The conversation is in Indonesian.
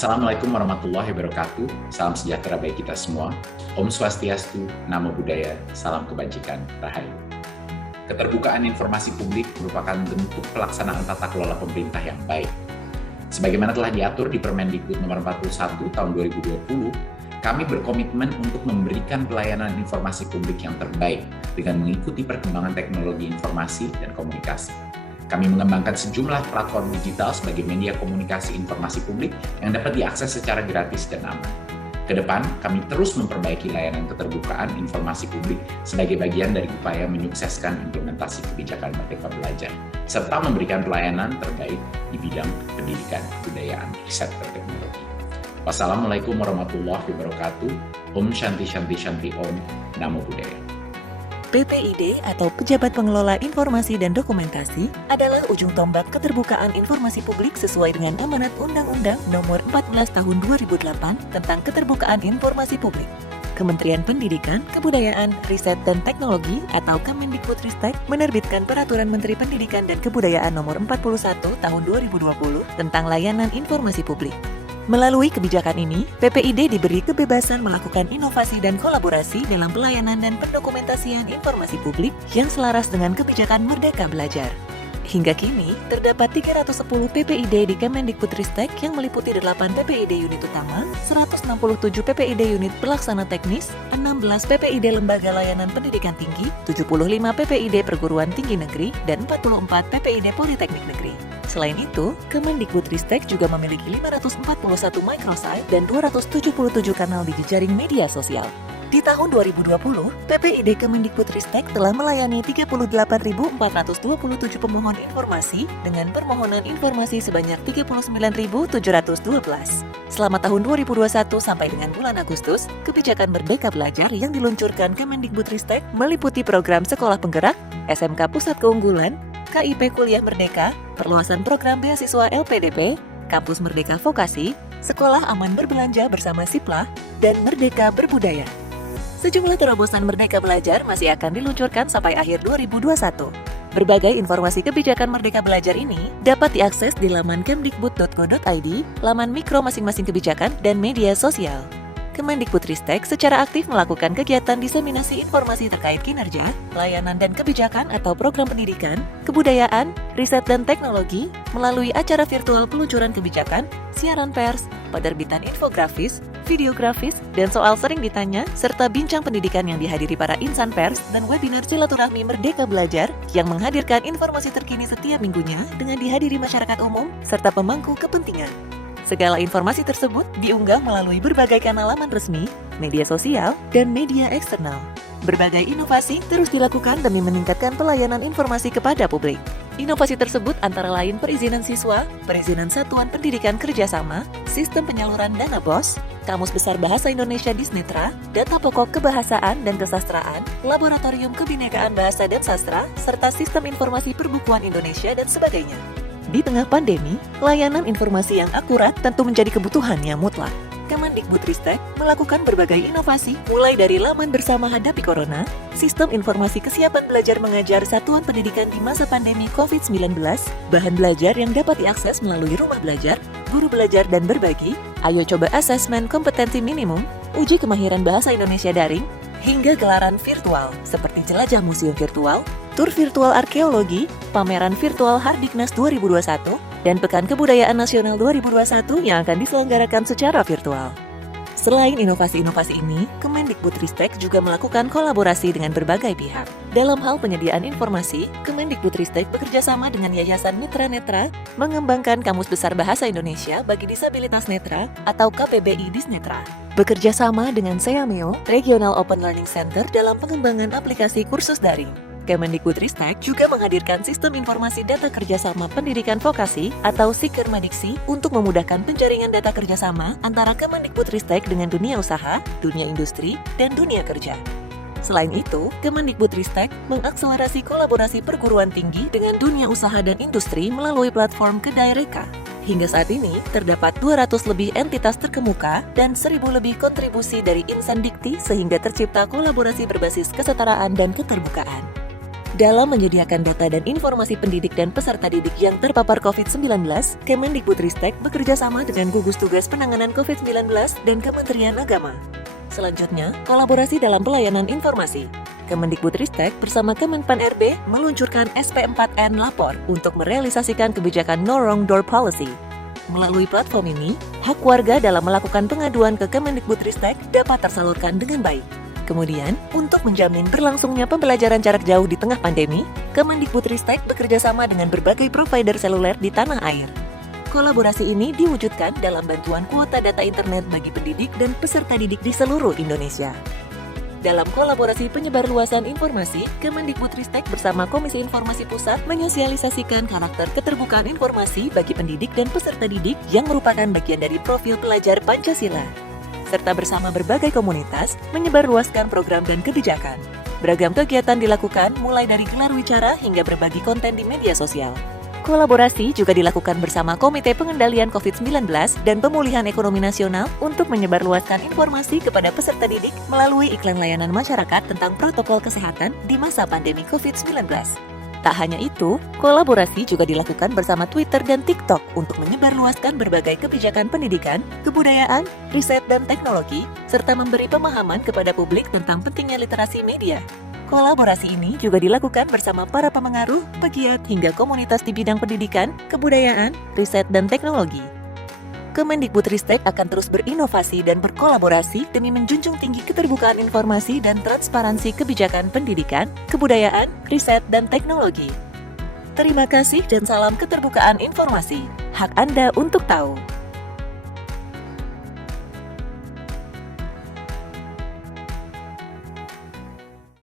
Assalamualaikum warahmatullahi wabarakatuh. Salam sejahtera bagi kita semua. Om Swastiastu, Namo Buddhaya, salam kebajikan, Rahayu. Keterbukaan informasi publik merupakan bentuk pelaksanaan tata kelola pemerintah yang baik. Sebagaimana telah diatur di Permendikbud nomor 41 tahun 2020, kami berkomitmen untuk memberikan pelayanan informasi publik yang terbaik dengan mengikuti perkembangan teknologi informasi dan komunikasi. Kami mengembangkan sejumlah platform digital sebagai media komunikasi informasi publik yang dapat diakses secara gratis dan aman. Kedepan, kami terus memperbaiki layanan keterbukaan informasi publik sebagai bagian dari upaya menyukseskan implementasi kebijakan Merdeka Belajar, serta memberikan pelayanan terbaik di bidang pendidikan, kebudayaan, riset, dan teknologi. Wassalamualaikum warahmatullahi wabarakatuh. Om Shanti Shanti Shanti Om. Namo Buddhaya. PPID atau Pejabat Pengelola Informasi dan Dokumentasi adalah ujung tombak keterbukaan informasi publik sesuai dengan amanat Undang-Undang Nomor 14 Tahun 2008 tentang Keterbukaan Informasi Publik. Kementerian Pendidikan, Kebudayaan, Riset, dan Teknologi atau Kemendikbudristek menerbitkan Peraturan Menteri Pendidikan dan Kebudayaan Nomor 41 Tahun 2020 tentang layanan informasi publik. Melalui kebijakan ini, PPID diberi kebebasan melakukan inovasi dan kolaborasi dalam pelayanan dan pendokumentasian informasi publik yang selaras dengan kebijakan Merdeka Belajar. Hingga kini, terdapat 310 PPID di Kemendikbudristek yang meliputi 8 PPID unit utama, 167 PPID unit pelaksana teknis, 16 PPID lembaga layanan pendidikan tinggi, 75 PPID perguruan tinggi negeri, dan 44 PPID politeknik negeri. Selain itu, Kemendikbudristek juga memiliki 541 microsite dan 277 kanal di jejaring media sosial. Di tahun 2020, PPID Kemendikbudristek telah melayani 38.427 pemohon informasi dengan permohonan informasi sebanyak 39.712. Selama tahun 2021 sampai dengan bulan Agustus, kebijakan Merdeka Belajar yang diluncurkan Kemendikbudristek meliputi program Sekolah Penggerak, SMK Pusat Keunggulan, KIP Kuliah Merdeka, perluasan program beasiswa LPDP, Kampus Merdeka Vokasi, Sekolah Aman Berbelanja bersama Siplah, dan Merdeka Berbudaya. Sejumlah terobosan Merdeka Belajar masih akan diluncurkan sampai akhir 2021. Berbagai informasi kebijakan Merdeka Belajar ini dapat diakses di laman kemdikbud.go.id, laman mikro masing-masing kebijakan, dan media sosial. Kemendikbudristek secara aktif melakukan kegiatan diseminasi informasi terkait kinerja, layanan dan kebijakan atau program pendidikan, kebudayaan, riset dan teknologi melalui acara virtual peluncuran kebijakan, siaran pers, penerbitan infografis, videografis, dan soal sering ditanya, serta bincang pendidikan yang dihadiri para insan pers dan webinar silaturahmi Merdeka Belajar yang menghadirkan informasi terkini setiap minggunya dengan dihadiri masyarakat umum serta pemangku kepentingan. Segala informasi tersebut diunggah melalui berbagai kanal laman resmi, media sosial, dan media eksternal. Berbagai inovasi terus dilakukan demi meningkatkan pelayanan informasi kepada publik. Inovasi tersebut antara lain perizinan siswa, perizinan satuan pendidikan kerjasama, sistem penyaluran dana BOS, Kamus Besar Bahasa Indonesia Disnetra, data pokok kebahasaan dan kesastraan, laboratorium kebinekaan bahasa dan sastra, serta sistem informasi perbukuan Indonesia dan sebagainya. Di tengah pandemi, layanan informasi yang akurat tentu menjadi kebutuhan yang mutlak. Kemendikbudristek melakukan berbagai inovasi mulai dari laman bersama hadapi corona, sistem informasi kesiapan belajar mengajar satuan pendidikan di masa pandemi COVID-19, bahan belajar yang dapat diakses melalui rumah belajar, guru belajar dan berbagi, ayo coba asesmen kompetensi minimum, uji kemahiran bahasa Indonesia daring, hingga gelaran virtual seperti jelajah museum virtual, tur virtual arkeologi, pameran virtual Hardiknas 2021, dan Pekan Kebudayaan Nasional 2021 yang akan diselenggarakan secara virtual. Selain inovasi-inovasi ini, Kemendikbudristek juga melakukan kolaborasi dengan berbagai pihak. Dalam hal penyediaan informasi, Kemendikbudristek bekerjasama dengan Yayasan Mitra Netra mengembangkan Kamus Besar Bahasa Indonesia bagi Disabilitas Netra atau KPBI Disnetra. Bekerjasama dengan Seameo, Regional Open Learning Center dalam pengembangan aplikasi kursus daring. Kemendikbudristek juga menghadirkan sistem informasi data kerjasama pendidikan vokasi atau Sikermadiksi untuk memudahkan penjaringan data kerjasama antara Kemendikbudristek dengan dunia usaha, dunia industri, dan dunia kerja. Selain itu, Kemendikbudristek mengakselerasi kolaborasi perguruan tinggi dengan dunia usaha dan industri melalui platform Kedai Reka. Hingga saat ini, terdapat 200 lebih entitas terkemuka dan 1.000 lebih kontribusi dari insan dikti sehingga tercipta kolaborasi berbasis kesetaraan dan keterbukaan. Dalam menyediakan data dan informasi pendidik dan peserta didik yang terpapar COVID-19, Kemendikbudristek bekerja sama dengan gugus tugas penanganan COVID-19 dan Kementerian Agama. Selanjutnya, kolaborasi dalam pelayanan informasi. Kemendikbudristek bersama Kemenpan RB meluncurkan SP4N Lapor untuk merealisasikan kebijakan No Wrong Door Policy. Melalui platform ini, hak warga dalam melakukan pengaduan ke Kemendikbudristek dapat tersalurkan dengan baik. Kemudian, untuk menjamin berlangsungnya pembelajaran jarak jauh di tengah pandemi, Kemendikbudristek bekerja sama dengan berbagai provider seluler di tanah air. Kolaborasi ini diwujudkan dalam bantuan kuota data internet bagi pendidik dan peserta didik di seluruh Indonesia. Dalam kolaborasi penyebarluasan informasi, Kemendikbudristek bersama Komisi Informasi Pusat menyosialisasikan karakter keterbukaan informasi bagi pendidik dan peserta didik yang merupakan bagian dari profil pelajar Pancasila, serta bersama berbagai komunitas menyebarluaskan program dan kebijakan. Beragam kegiatan dilakukan mulai dari gelar wicara hingga berbagi konten di media sosial. Kolaborasi juga dilakukan bersama Komite Pengendalian COVID-19 dan Pemulihan Ekonomi Nasional untuk menyebarluaskan informasi kepada peserta didik melalui iklan layanan masyarakat tentang protokol kesehatan di masa pandemi COVID-19. Tak hanya itu, kolaborasi juga dilakukan bersama Twitter dan TikTok untuk menyebarluaskan berbagai kebijakan pendidikan, kebudayaan, riset dan teknologi, serta memberi pemahaman kepada publik tentang pentingnya literasi media. Kolaborasi ini juga dilakukan bersama para pemengaruh, pegiat, hingga komunitas di bidang pendidikan, kebudayaan, riset dan teknologi. Kemendikbudristek akan terus berinovasi dan berkolaborasi demi menjunjung tinggi keterbukaan informasi dan transparansi kebijakan pendidikan, kebudayaan, riset, dan teknologi. Terima kasih dan salam keterbukaan informasi. Hak Anda untuk tahu.